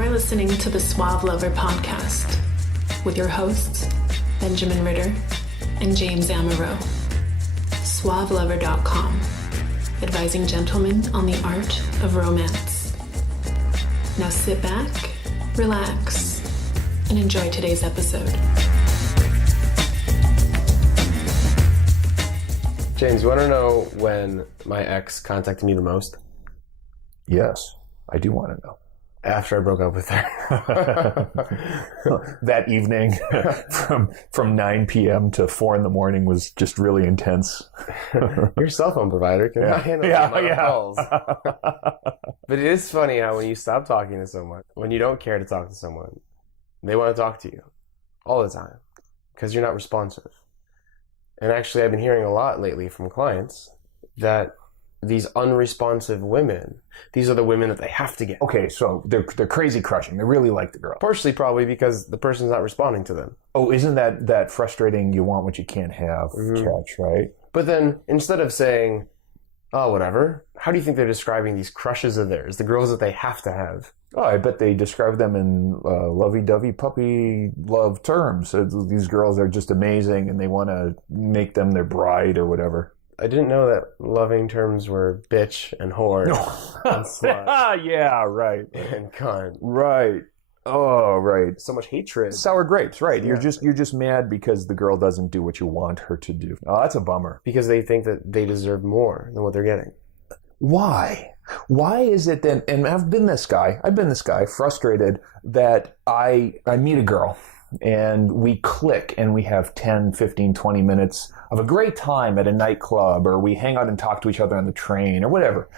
You're listening to the Suave Lover podcast with your hosts, Benjamin Ritter and James Amaro. SuaveLover.com, advising gentlemen on the art of romance. Now sit back, relax, and enjoy today's episode. James, you want to know when my ex contacted me the most? Yes, I do want to know. After I broke up with her. That evening from 9 p.m. to 4 in the morning was just really intense. Your cell phone provider cannot handle my calls. But it is funny how when you stop talking to someone, when you don't care to talk to someone, they want to talk to you all the time because you're not responsive. And actually, I've been hearing a lot lately from clients that these unresponsive women, these are the women that they have to get. Okay, so they're crazy crushing. They really like the girl. Partially probably because the person's not responding to them. Oh, isn't that frustrating? You want what you can't have catch, right? But then instead of saying, oh, whatever, how do you think they're describing these crushes of theirs, the girls that they have to have? Oh, I bet they describe them in lovey-dovey puppy love terms. These girls are just amazing and they want to make them their bride or whatever. I didn't know that loving terms were bitch and whore and slut. Yeah, right. And cunt. Right. Oh, right. So much hatred. Sour grapes, right. Yeah. You're just mad because the girl doesn't do what you want her to do. Oh, that's a bummer. Because they think that they deserve more than what they're getting. Why? Why is it then, and I've been this guy, frustrated that I meet a girl and we click and we have 10, 15, 20 minutes of a great time at a nightclub, or we hang out and talk to each other on the train or whatever.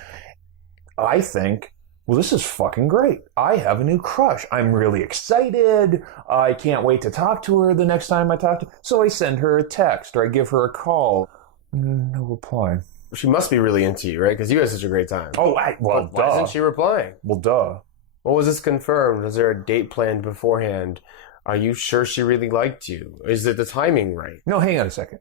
I think, well, this is fucking great. I have a new crush. I'm really excited. I can't wait to talk to her the next time I talk to her. So I send her a text or I give her a call. No reply. She must be really into you, right? Because you had such a great time. Oh, well, why isn't she replying? Well, duh. Well, was this confirmed? Was there a date planned beforehand? Are you sure she really liked you? Is it the timing right? No, hang on a second.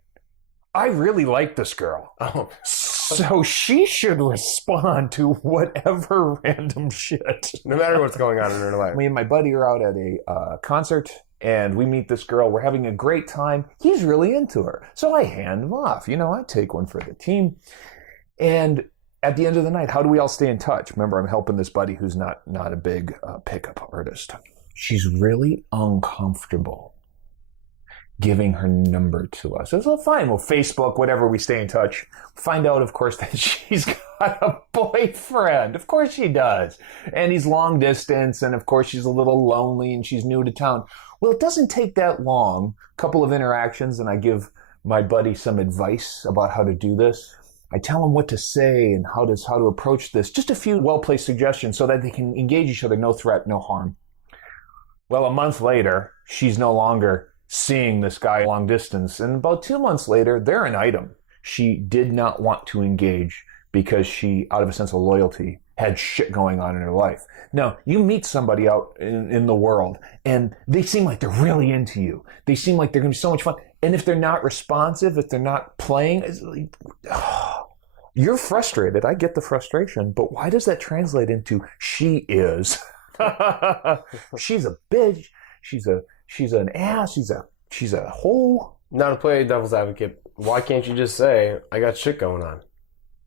I really like this girl. Oh. So she should respond to whatever random shit. No matter what's going on in her life. Me and my buddy are out at a concert, and we meet this girl. We're having a great time. He's really into her. So I hand him off. I take one for the team. And at the end of the night, how do we all stay in touch? Remember, I'm helping this buddy who's not a big pickup artist. She's really uncomfortable giving her number to us. So fine, well, Facebook, whatever, we stay in touch. Find out, of course, that she's got a boyfriend. Of course she does. And he's long distance, and of course she's a little lonely, and she's new to town. Well, it doesn't take that long. A couple of interactions, and I give my buddy some advice about how to do this. I tell him what to say and how to approach this. Just a few well-placed suggestions so that they can engage each other. No threat, no harm. Well, a month later, she's no longer seeing this guy long distance. And about 2 months later, they're an item. She did not want to engage because she, out of a sense of loyalty, had shit going on in her life. Now, you meet somebody out in the world, and they seem like they're really into you. They seem like they're going to be so much fun. And if they're not responsive, if they're not playing, it's like, you're frustrated. I get the frustration. But why does that translate into she is? She's a bitch. She's an ass. She's a hoe. Now, to play devil's advocate, why can't you just say, I got shit going on?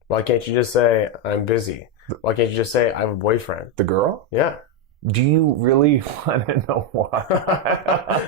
Why can't you just say, I'm busy? Why can't you just say, I have a boyfriend? The girl? Yeah. Do you really want to know why?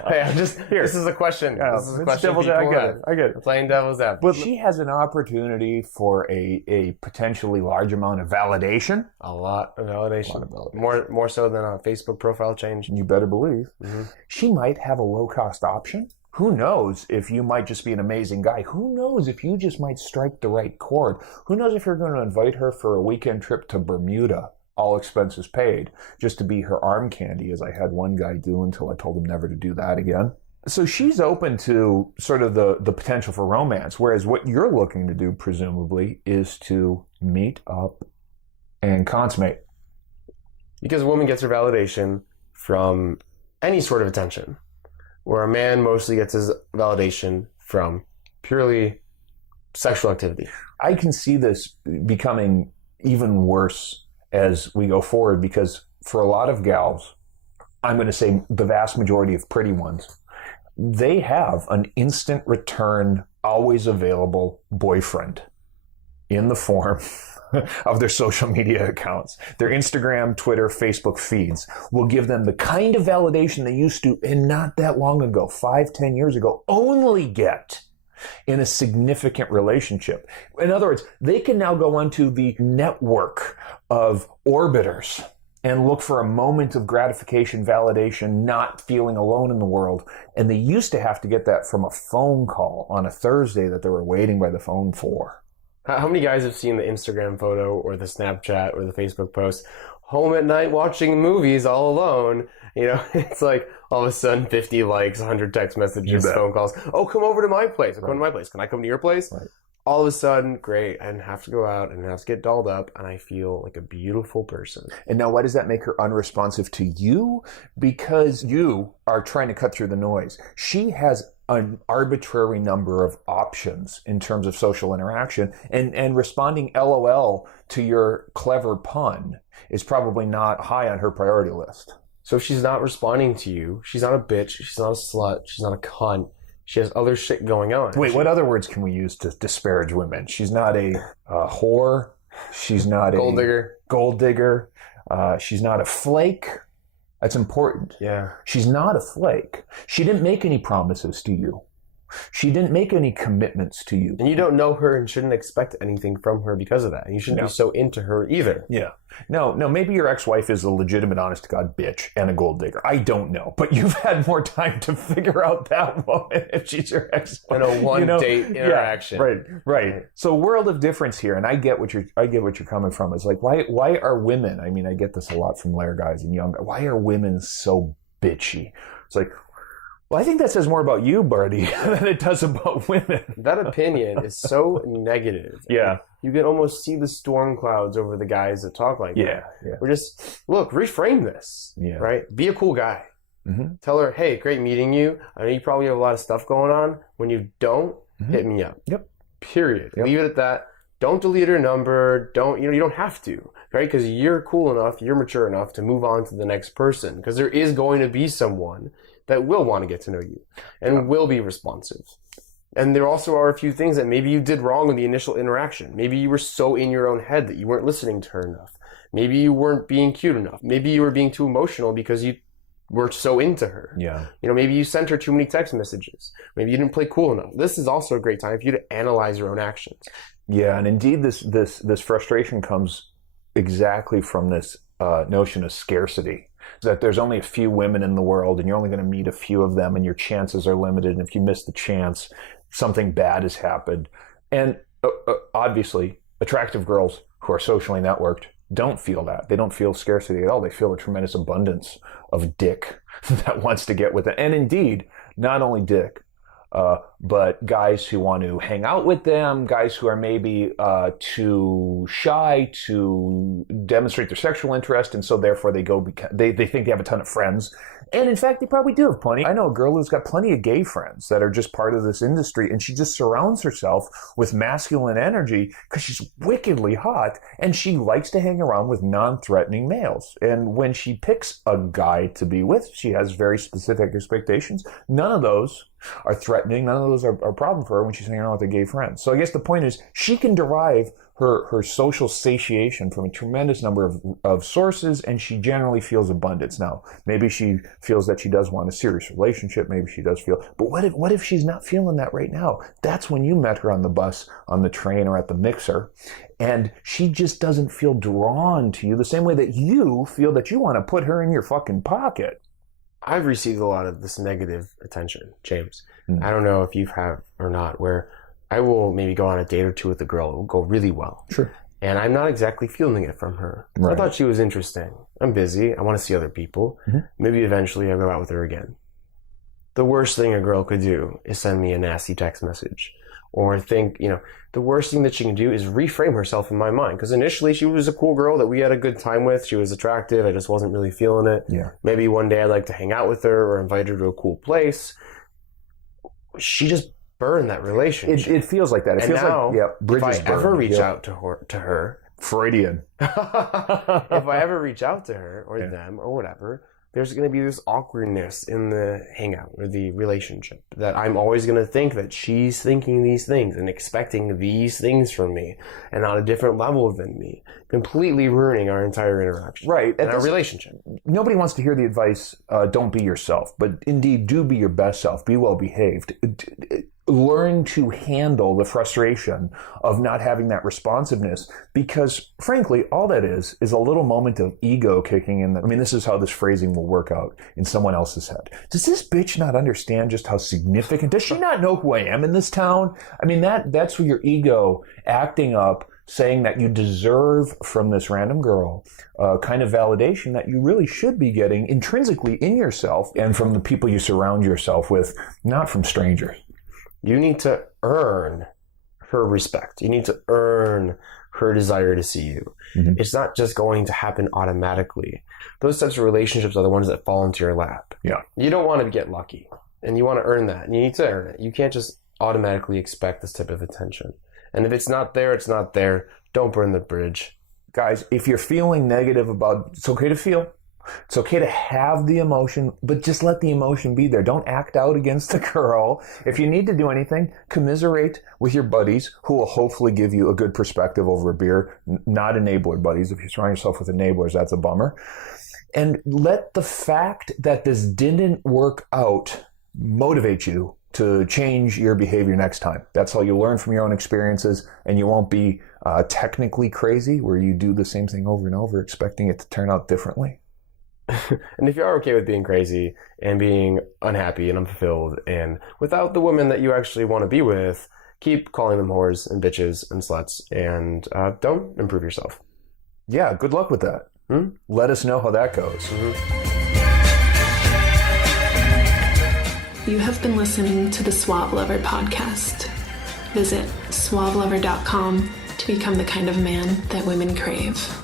Hey, this is a question. This is a question people have. I get it. I'm playing devil's advocate. But she has an opportunity for a potentially large amount of validation. A lot of validation. More so than a Facebook profile change. You better believe. Mm-hmm. She might have a low-cost option. Who knows if you might just be an amazing guy? Who knows if you just might strike the right chord? Who knows if you're going to invite her for a weekend trip to Bermuda, all expenses paid, just to be her arm candy, as I had one guy do until I told him never to do that again. So she's open to sort of the potential for romance, whereas what you're looking to do, presumably, is to meet up and consummate. Because a woman gets her validation from any sort of attention, where a man mostly gets his validation from purely sexual activity. I can see this becoming even worse as we go forward, because for a lot of gals, I'm going to say the vast majority of pretty ones, they have an instant return, always available boyfriend in the form of their social media accounts. Their Instagram, Twitter, Facebook feeds will give them the kind of validation they used to, and not that long ago, 5-10 years ago, only get in a significant relationship. In other words, they can now go onto the network of orbiters and look for a moment of gratification, validation, not feeling alone in the world. And they used to have to get that from a phone call on a Thursday that they were waiting by the phone for. How many guys have seen the Instagram photo or the Snapchat or the Facebook post, home at night watching movies all alone? You know, it's like all of a sudden 50 likes, 100 text messages, phone calls. Oh, come over to my place. Come to my place. Can I come to your place? Right. All of a sudden, great. I didn't have to go out. I didn't have to get dolled up. And I feel like a beautiful person. And now why does that make her unresponsive to you? Because you are trying to cut through the noise. She has an arbitrary number of options in terms of social interaction, and responding LOL to your clever pun is probably not high on her priority list. So if she's not responding to you, she's not a bitch, she's not a slut, she's not a cunt. She has other shit going on. Wait, what other words can we use to disparage women? She's not a whore. She's not a gold digger. She's not a flake. That's important. Yeah. She's not a flake. She didn't make any promises to you. She didn't make any commitments to you. And you don't know her and shouldn't expect anything from her because of that. And you shouldn't be so into her either. Yeah. No, maybe your ex-wife is a legitimate, honest-to-God bitch and a gold digger. I don't know. But you've had more time to figure out that woman if she's your ex-wife. In a one-date interaction. Yeah, right. So world of difference here. And I get what you're coming from. It's like, why are women, I mean, I get this a lot from Lair guys and young guys. Why are women so bitchy? It's like, well, I think that says more about you, Birdie, than it does about women. That opinion is so negative. Yeah. You can almost see the storm clouds over the guys that talk like that. Yeah. We're just, look, reframe this. Yeah. Right? Be a cool guy. Mm-hmm. Tell her, hey, great meeting you. I know you probably have a lot of stuff going on. When you don't, hit me up. Yep. Period. Yep. Leave it at that. Don't delete her number. You don't have to, right? Because you're cool enough, you're mature enough to move on to the next person. Because there is going to be someone that will want to get to know you and will be responsive. And there also are a few things that maybe you did wrong in the initial interaction. Maybe you were so in your own head that you weren't listening to her enough. Maybe you weren't being cute enough. Maybe you were being too emotional because you were so into her. Yeah. Maybe you sent her too many text messages. Maybe you didn't play cool enough. This is also a great time for you to analyze your own actions. Yeah, and indeed this frustration comes exactly from this notion of scarcity. That there's only a few women in the world and you're only going to meet a few of them and your chances are limited. And if you miss the chance, something bad has happened. And obviously, attractive girls who are socially networked don't feel that. They don't feel scarcity at all. They feel a tremendous abundance of dick that wants to get with it. And indeed, not only dick, but guys who want to hang out with them, guys who are maybe too shy to demonstrate their sexual interest, and so therefore they think they have a ton of friends. And in fact, they probably do have plenty. I know a girl who's got plenty of gay friends that are just part of this industry, and she just surrounds herself with masculine energy because she's wickedly hot, and she likes to hang around with non-threatening males. And when she picks a guy to be with, she has very specific expectations. None of those are threatening. None of those are a problem for her when she's hanging out with her gay friends. So I guess the point is she can derive her social satiation from a tremendous number of sources, and she generally feels abundance. Now, maybe she feels that she does want a serious relationship. Maybe she does feel, but what if she's not feeling that right now? That's when you met her on the bus, on the train, or at the mixer, and she just doesn't feel drawn to you the same way that you feel that you want to put her in your fucking pocket. I've received a lot of this negative attention, James. I don't know if you have or not, where I will maybe go on a date or two with a girl. It will go really well. Sure. And I'm not exactly feeling it from her. Right. I thought she was interesting. I'm busy. I want to see other people. Mm-hmm. Maybe eventually I'll go out with her again. The worst thing a girl could do is send me a nasty text message. Or think, the worst thing that she can do is reframe herself in my mind. Because initially she was a cool girl that we had a good time with. She was attractive. I just wasn't really feeling it. Yeah. Maybe one day I'd like to hang out with her or invite her to a cool place. She just burned that relationship. It feels like that. It feels now, like, bridges if I ever reach out to her, Freudian. if I ever reach out to her or them or whatever, there's going to be this awkwardness in the hangout or the relationship, that I'm always going to think that she's thinking these things and expecting these things from me and on a different level than me, completely ruining our entire interaction. Right. And our relationship. Nobody wants to hear the advice, don't be yourself, but indeed do be your best self, be well behaved. Learn to handle the frustration of not having that responsiveness, because frankly, all that is a little moment of ego kicking in. This is how this phrasing will work out in someone else's head. Does this bitch not understand just how significant? Does she not know who I am in this town? That's where your ego acting up, saying that you deserve from this random girl kind of validation that you really should be getting intrinsically in yourself and from the people you surround yourself with, not from strangers. You need to earn her respect. You need to earn her desire to see you. Mm-hmm. It's not just going to happen automatically. Those types of relationships are the ones that fall into your lap. Yeah. You don't want to get lucky, and you want to earn that. And you need to earn it. You can't just automatically expect this type of attention. And if it's not there, it's not there. Don't burn the bridge. Guys, if you're feeling negative about, it's okay to feel. It's okay to have the emotion, but just let the emotion be there. Don't act out against the girl. If you need to do anything, commiserate with your buddies who will hopefully give you a good perspective over a beer, not enabler buddies. If you surround yourself with enablers, that's a bummer. And let the fact that this didn't work out motivate you to change your behavior next time. That's how you learn from your own experiences, and you won't be technically crazy where you do the same thing over and over expecting it to turn out differently. And if you are okay with being crazy and being unhappy and unfulfilled and without the women that you actually want to be with, keep calling them whores and bitches and sluts, and don't improve yourself. Yeah, good luck with that. Let us know how that goes. You have been listening to the Suave Lover podcast. Visit suavelover.com to become the kind of man that women crave.